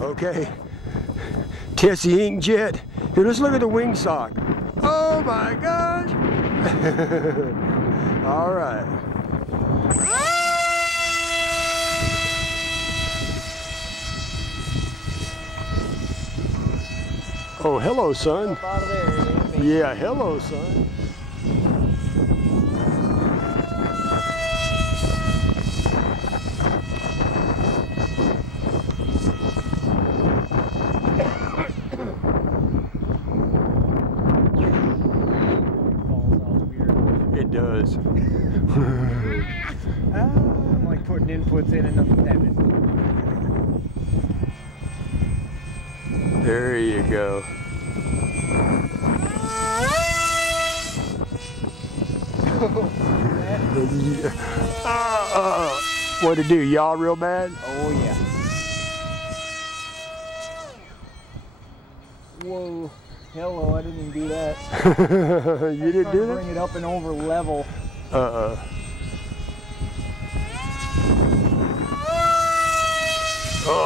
Okay. Test the inkjet. Here, let's look at the wing sock. Oh my gosh. All right. Oh, hello, son. Up out of there, yeah, hello, son. It does. I'm like putting inputs in and nothing's happening. There you go. What'd it do? Yaw real bad? Oh yeah. Whoa. Hello, I didn't even do that. You didn't do that? Bring it up and over level. Oh,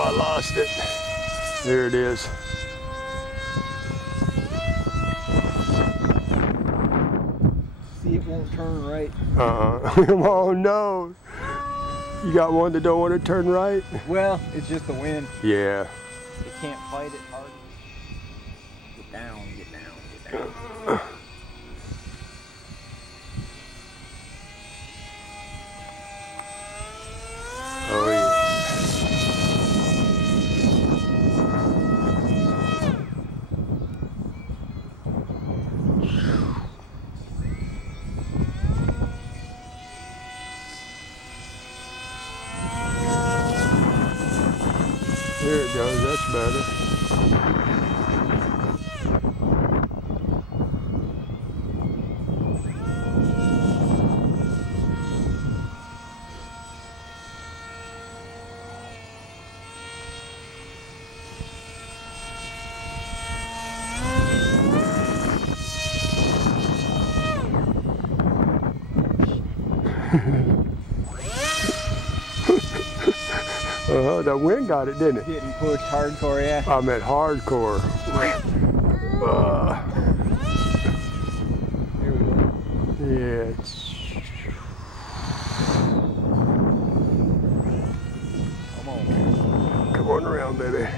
I lost it. There it is. See, it won't turn right. Oh no. You got one that don't want to turn right? Well, it's just the wind. Yeah. It can't fight it hard. Get down, get down, get down. Oh yeah. There it goes, that's better. The wind got it, didn't it? Getting pushed hardcore, yeah. I meant hardcore. Here we go. Yeah. Come on. Come on around, baby.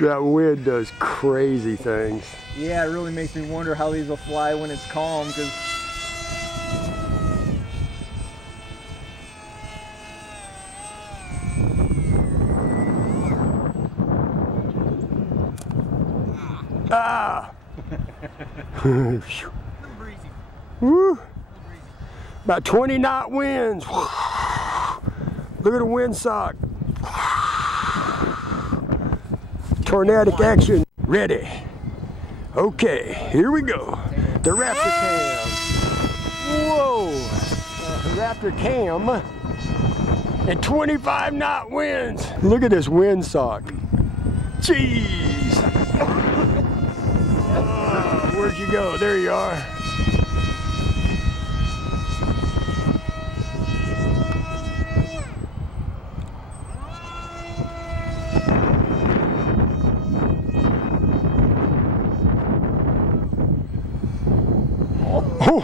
That wind does crazy things. Yeah, it really makes me wonder how these will fly when it's calm, because ah. Woo. About 20 knot winds. Look at the windsock. Tornadic action. Ready. Okay, here we go. The Raptor Cam. Whoa. Raptor Cam. And 25 knot winds. Look at this windsock. Jeez. Where'd you go? There you are.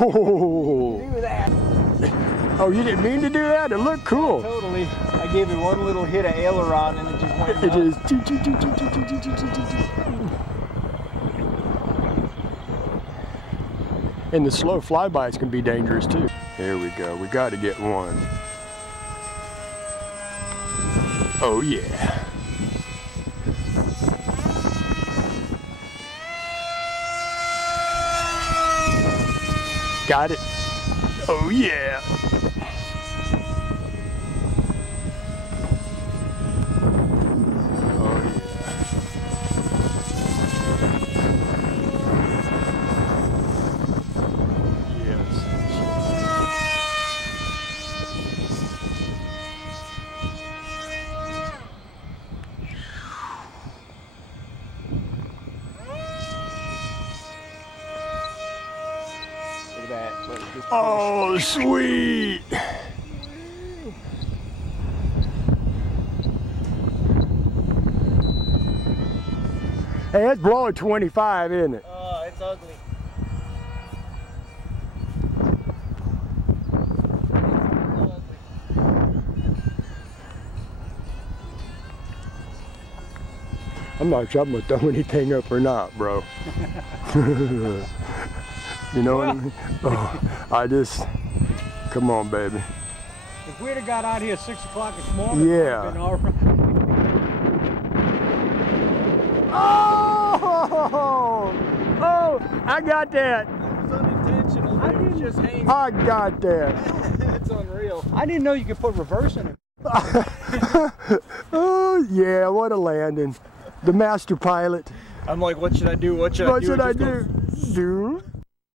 Oh, do that. Oh, you didn't mean to do that? It looked cool. Totally. I gave it one little hit of aileron and it just went It nuts. is. And the slow flybys can be dangerous too. Here we go. We got to get one. Oh yeah. Got it. Oh yeah. Oh yeah. Yes. Oh, sweet. Hey, it's blowing 25, isn't it? Oh, it's ugly. I'm not sure I'm gonna throw anything up or not, bro. You know what I mean? Oh, come on, baby. If we'd have got out here at 6 o'clock this morning, yeah. it'd been all right. Oh! Oh! I got that. That was unintentional, but it was just hanging. I got that. That's unreal. I didn't know you could put reverse in it. Oh, yeah, what a landing. The master pilot. I'm like, what should I do? What should I do? Do?